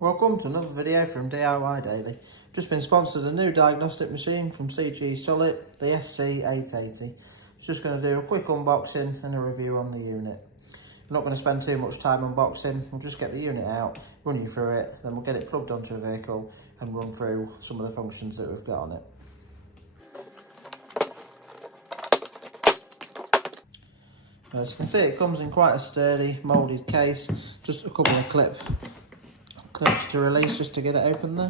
Welcome to another video from DIY Daily. Just been sponsored a new diagnostic machine from CGSULIT, the SC880. It's just going to do a quick unboxing and a review on the unit. I'm not going to spend too much time unboxing. We'll just get the unit out, run you through it, then we'll get it plugged onto a vehicle and run through some of the functions that we've got on it. As you can see, it comes in quite a sturdy moulded case. Just a couple of clips to release just to get it open there.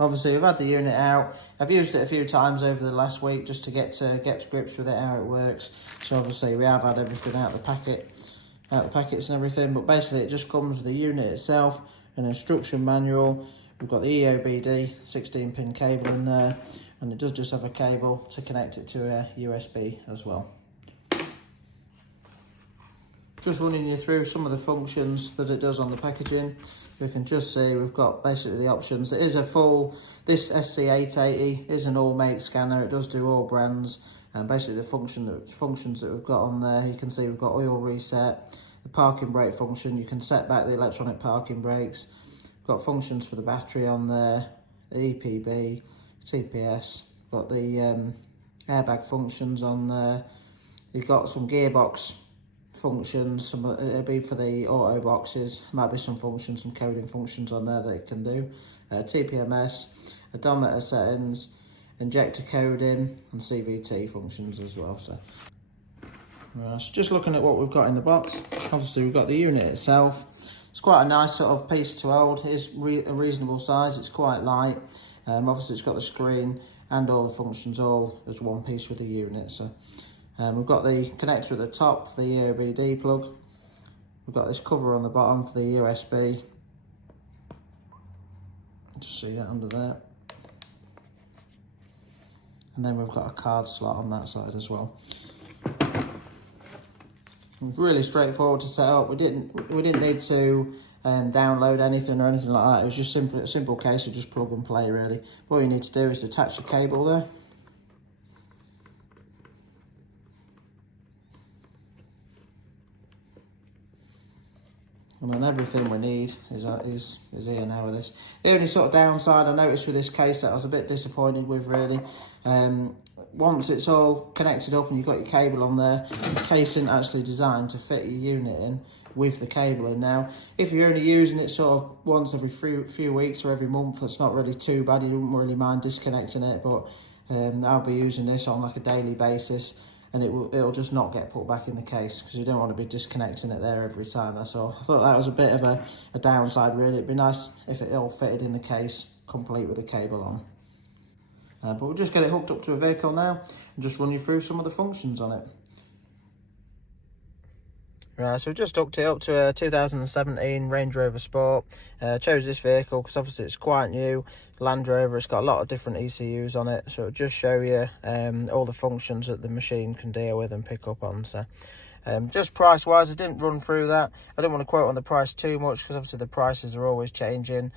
Obviously, we've had the unit out. I've used it a few times over the last week just to get to grips with it, how it works. So obviously we have had everything out of the packets and everything. But basically, it just comes with the unit itself, an instruction manual. We've got the EOBD 16-pin cable in there, and it does just have a cable to connect it to a USB as well. Just running you through some of the functions that it does on the packaging. You can just see we've got basically the options. It is this SC880 is an all-make scanner. It does do all brands, and basically the functions that we've got on there, you can see we've got oil reset, the parking brake function. You can set back the electronic parking brakes. We've got functions for the battery on there, the EPB, TPS. We've got the airbag functions on there. You've got some gearbox functions, it'll be for the auto boxes, might be some functions, some coding functions on there that it can do. TPMS, odometer settings, injector coding, and CVT functions as well. So just looking at what we've got in the box, obviously we've got the unit itself. It's quite a nice sort of piece to hold. It's a reasonable size, it's quite light. Obviously it's got the screen and all the functions all as one piece with the unit. So we've got the connector at the top for the EOBD plug. We've got this cover on the bottom for the USB. Just see that under there. And then we've got a card slot on that side as well. It's really straightforward to set up. We didn't need to download anything or anything like that. It was just a simple case of just plug and play really. All you need to do is attach the cable there. And then everything we need is here now with this. The only sort of downside I noticed with this case that I was a bit disappointed with really, once it's all connected up and you've got your cable on there, the case isn't actually designed to fit your unit in with the cable in. Now, if you're only using it sort of once every few weeks or every month, that's not really too bad. You wouldn't really mind disconnecting it, but I'll be using this on like a daily basis, and it'll just not get put back in the case because you don't want to be disconnecting it there every time, that's all. I thought that was a bit of a downside really. It'd be nice if it all fitted in the case complete with the cable on. But we'll just get it hooked up to a vehicle now and just run you through some of the functions on it. Right, so we've just hooked it up to a 2017 Range Rover Sport. Chose this vehicle because obviously it's quite new. Land Rover, it's got a lot of different ECUs on it, so it'll just show you all the functions that the machine can deal with and pick up on. So just price wise, I didn't run through that. I didn't want to quote on the price too much because obviously the prices are always changing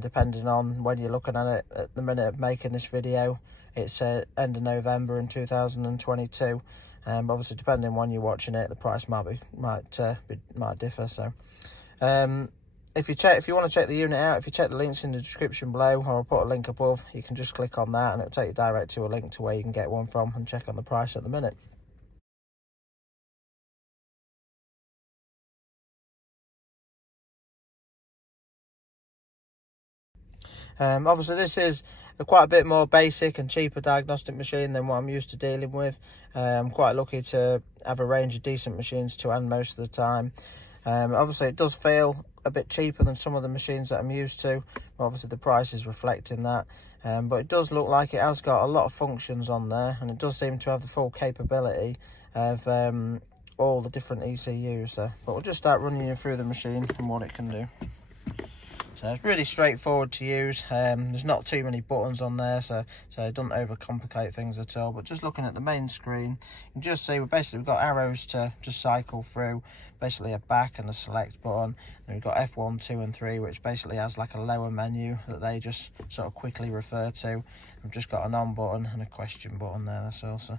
depending on when you're looking at it. At the minute of making this video, it's end of November in 2022. Obviously, depending on when you're watching it, the price might differ. So, if you want to check the unit out, if you check the links in the description below, or I'll put a link above, you can just click on that, and it'll take you direct to a link to where you can get one from and check on the price at the minute. Obviously this is quite a bit more basic and cheaper diagnostic machine than what I'm used to dealing with. I'm quite lucky to have a range of decent machines to hand most of the time. Obviously it does feel a bit cheaper than some of the machines that I'm used to. Obviously the price is reflecting that, but it does look like it has got a lot of functions on there, and it does seem to have the full capability of all the different ECUs. But we'll just start running you through the machine and what it can do. So it's really straightforward to use. There's not too many buttons on there, so it doesn't overcomplicate things at all. But just looking at the main screen, you can just see we've got arrows to just cycle through, basically a back and a select button. And we've got F1, 2 and 3, which basically has like a lower menu that they just sort of quickly refer to. We've just got an on button and a question button there, that's also.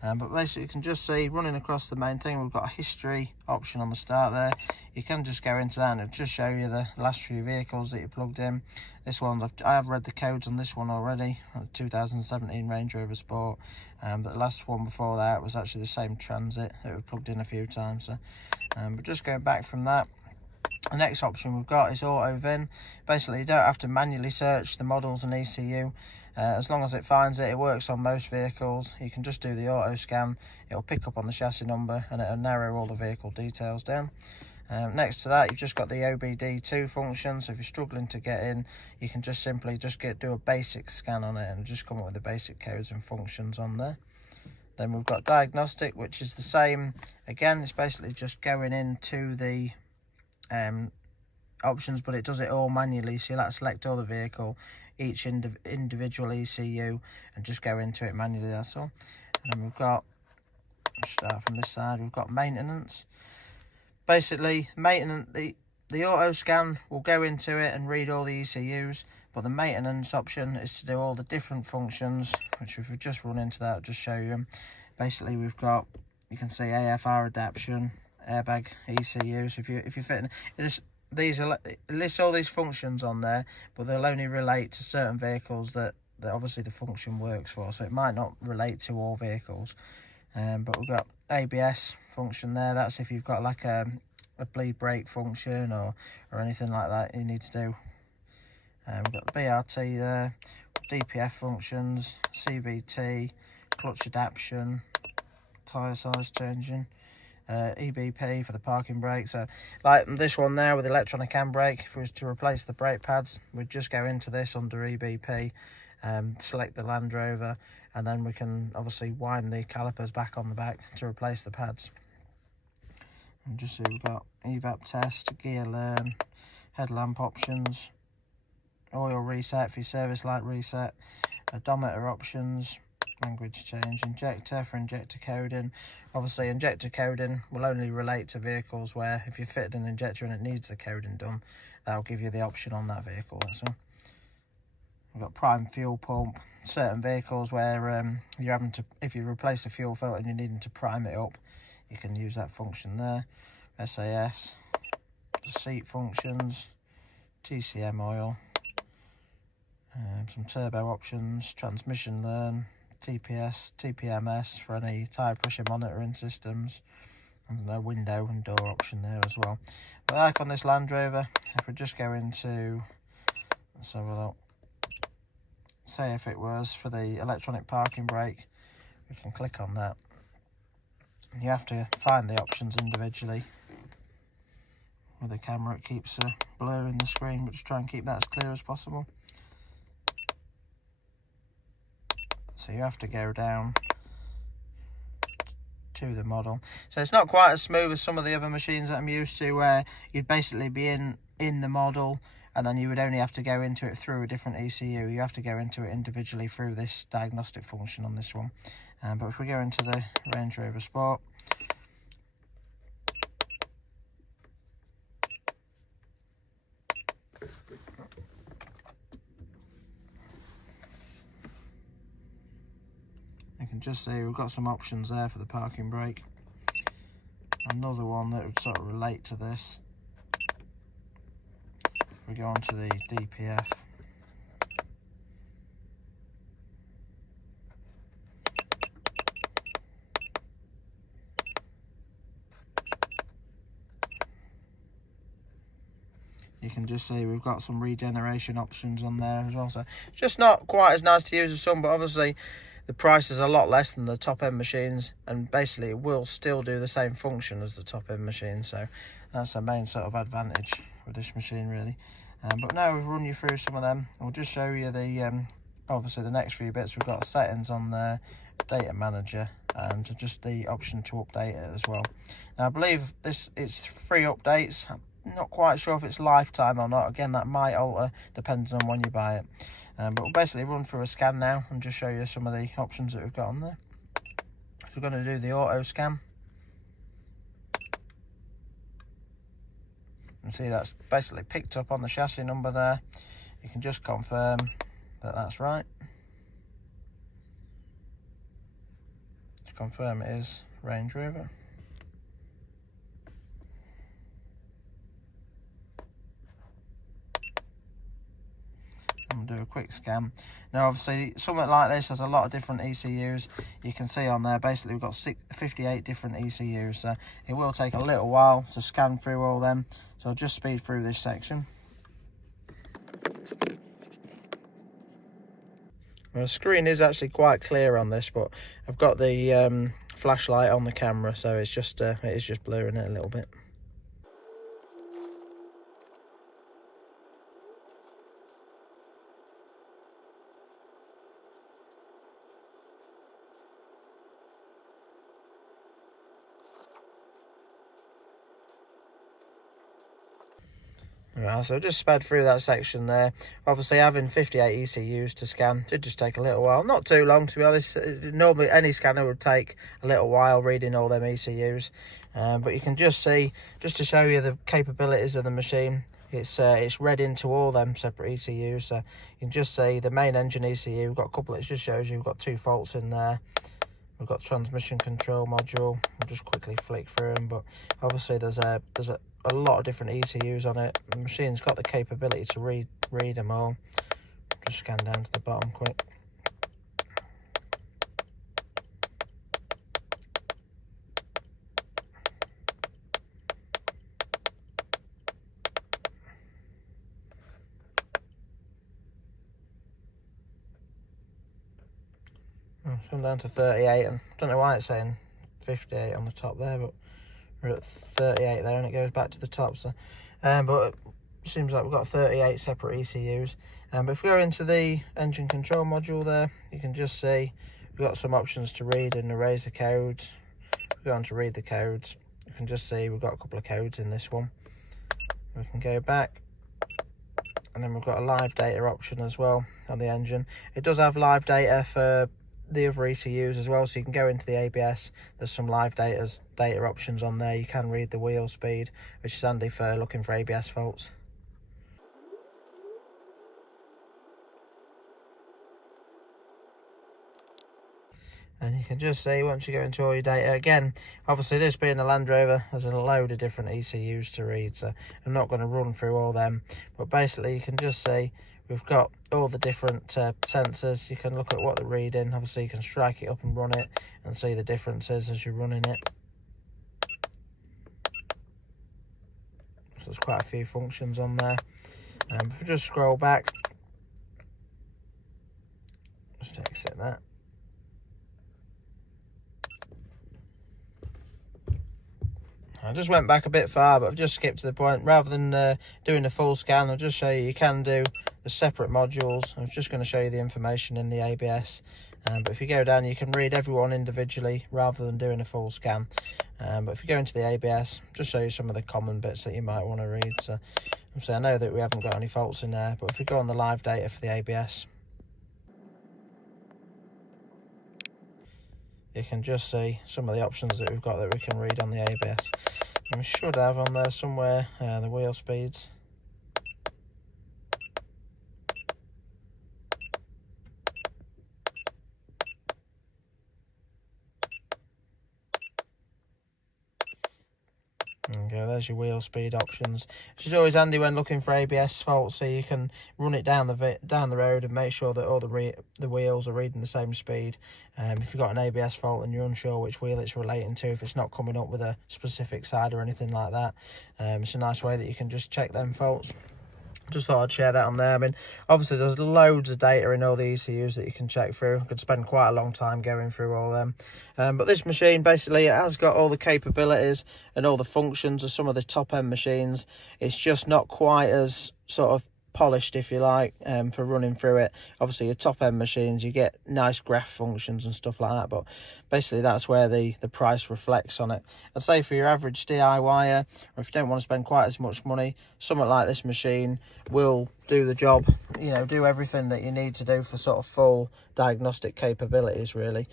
But basically you can just see running across the main thing, we've got a history option on the start there. You can just go into that and it'll just show you the last few vehicles that you plugged in. This one, I have read the codes on this one already, 2017 Range Rover Sport. But the last one before that was actually the same Transit that we plugged in a few times. So, but just going back from that, the next option we've got is Auto VIN. Basically, you don't have to manually search the models and ECU. As long as it finds it, it works on most vehicles. You can just do the auto scan. It'll pick up on the chassis number and it'll narrow all the vehicle details down. Next to that, you've just got the OBD2 function. So if you're struggling to get in, you can just simply do a basic scan on it and just come up with the basic codes and functions on there. Then we've got Diagnostic, which is the same. Again, it's basically just going into the options, but it does it all manually. So you'll have to select all the vehicle, each individual ECU, and just go into it manually, that's all. And then we've got, let's start from this side, we've got Maintenance. Basically, maintenance, the auto scan will go into it and read all the ECUs, but the maintenance option is to do all the different functions, which if we just run into that, I'll just show you them. Basically, we've got, you can see AFR adaptation, airbag ECUs. If you're fitting it lists all these functions on there, but they'll only relate to certain vehicles that obviously the function works for, so it might not relate to all vehicles. But we've got ABS function there. That's if you've got like a bleed brake function or anything like that you need to do. We've got the BRT there, DPF functions, CVT, clutch adaptation, tyre size changing, EBP for the parking brake. So like this one there with the electronic handbrake, if we was to replace the brake pads, we'd just go into this under EBP, select the Land Rover, and then we can obviously wind the calipers back on the back to replace the pads. And just see, we've got evap test, gear learn, headlamp options, oil reset for your service light reset, odometer options, language change, injector for injector coding. Obviously injector coding will only relate to vehicles where if you fitted an injector and it needs the coding done, that'll give you the option on that vehicle, that's all. We've got prime fuel pump, certain vehicles where you're having to, if you replace a fuel filter and you're needing to prime it up, you can use that function there. SAS, seat functions, TCM oil, some turbo options, transmission learn, TPS, TPMS for any tyre pressure monitoring systems, and a window and door option there as well. But like on this Land Rover, if we just go into, let's have a look, say if it was for the electronic parking brake, we can click on that. You have to find the options individually. With the camera it keeps a blur in the screen, but just try and keep that as clear as possible. So you have to go down to the model. So it's not quite as smooth as some of the other machines that I'm used to, where you'd basically be in the model and then you would only have to go into it through a different ECU. You have to go into it individually through this diagnostic function on this one. But if we go into the Range Rover Sport, you can just see we've got some options there for the parking brake. Another one that would sort of relate to this, we go on to the DPF. You can just see we've got some regeneration options on there as well. So it's just not quite as nice to use as some, but obviously the price is a lot less than the top end machines, and basically it will still do the same function as the top end machine. So that's the main sort of advantage with this machine really. But now we've run you through some of them. We'll just show you the obviously the next few bits. We've got settings on there, data manager, and just the option to update it as well. Now I believe it's free updates. I'm Not quite sure if it's lifetime or not. Again, that might alter depending on when you buy it. But we'll basically run through a scan now and just show you some of the options that we've got on there. So we're going to do the auto scan. You see that's basically picked up on the chassis number there. You can just confirm that that's right. To confirm it is Range Rover. And we'll do a quick scan. Now obviously something like this has a lot of different ECUs. You can see on there basically we've got 58 different ECUs, so it will take a little while to scan through all them. So I'll just speed through this section. Well, the screen is actually quite clear on this, but I've got the flashlight on the camera, so it's just it is just blurring it a little bit. Right, so just sped through that section there. Obviously having 58 ECUs to scan did just take a little while. Not too long, to be honest. Normally any scanner would take a little while reading all them ECUs. But you can just see, just to show you the capabilities of the machine, it's read into all them separate ECUs. So you can just see the main engine ECU, we've got a couple, it just shows you we've got 2 faults in there. We've got transmission control module. We'll just quickly flick through them, but obviously there's a lot of different ECUs on it. The machine's got the capability to read them all. Just scan down to the bottom quick. It's gone down to 38, and I don't know why it's saying 58 on the top there, but we're at 38 there, and it goes back to the top. So, but it seems like we've got 38 separate ECUs. But if we go into the engine control module there, you can just see we've got some options to read and erase the codes. If we go on to read the codes, you can just see we've got a couple of codes in this one. We can go back, and then we've got a live data option as well on the engine. It does have live data for the other ECUs as well, so you can go into the ABS. There's some live data options on there. You can read the wheel speed, which is handy for looking for ABS faults. And you can just see once you go into all your data, again, obviously this being a Land Rover, there's a load of different ECUs to read, so I'm not going to run through all them, but basically you can just see we've got all the different sensors. You can look at what they're reading. Obviously you can strike it up and run it and see the differences as you're running it. So there's quite a few functions on there. If we just scroll back, just exit that. I just went back a bit far, but I've just skipped to the point. Rather than doing the full scan, I'll just show you can do the separate modules. I'm just going to show you the information in the ABS. But if you go down, you can read everyone individually rather than doing a full scan. But if you go into the ABS, just show you some of the common bits that you might want to read. So I know that we haven't got any faults in there, but if we go on the live data for the ABS, you can just see some of the options that we've got that we can read on the ABS. And we should have on there somewhere the wheel speeds. There you go, there's your wheel speed options, which is always handy when looking for ABS faults, so you can run it down the road and make sure that all the wheels are reading the same speed. If you've got an ABS fault and you're unsure which wheel it's relating to, if it's not coming up with a specific side or anything like that, it's a nice way that you can just check them faults. Just thought I'd share that on there. I mean, obviously there's loads of data in all the ECUs that you can check through. I could spend quite a long time going through all them. But this machine, basically, it has got all the capabilities and all the functions of some of the top-end machines. It's just not quite as sort of polished, if you like, for running through it. Obviously your top end machines, you get nice graph functions and stuff like that, but basically that's where the price reflects on it. I'd say for your average DIYer, or if you don't want to spend quite as much money, something like this machine will do the job, you know, do everything that you need to do for sort of full diagnostic capabilities, really,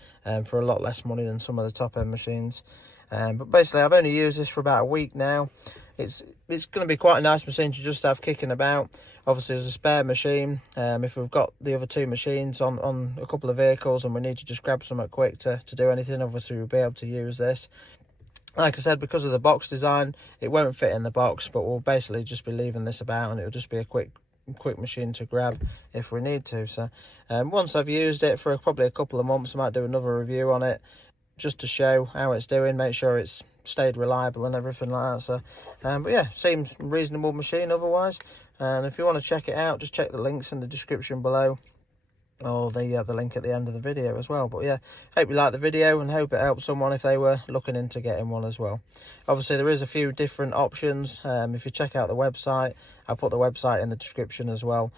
for a lot less money than some of the top end machines. But basically I've only used this for about a week now. It's going to be quite a nice machine to just have kicking about. Obviously as a spare machine, if we've got the other two machines on a couple of vehicles and we need to just grab something quick to do anything, obviously we'll be able to use this. Like I said, because of the box design, it won't fit in the box, but we'll basically just be leaving this about, and it'll just be a quick machine to grab if we need to. So once I've used it for probably a couple of months, I might do another review on it just to show how it's doing, make sure it's stayed reliable and everything like that. So but yeah, seems a reasonable machine otherwise. And if you want to check it out, just check the links in the description below, or the link at the end of the video as well. But yeah, hope you like the video and hope it helps someone if they were looking into getting one as well. Obviously there is a few different options. If you check out the website, I'll put the website in the description as well.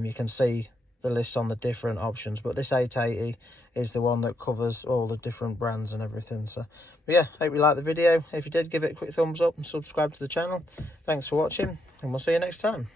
You can see the list on the different options, but this 880 is the one that covers all the different brands and everything. So but yeah, hope you liked the video. If you did, give it a quick thumbs up and subscribe to the channel. Thanks for watching, and we'll see you next time.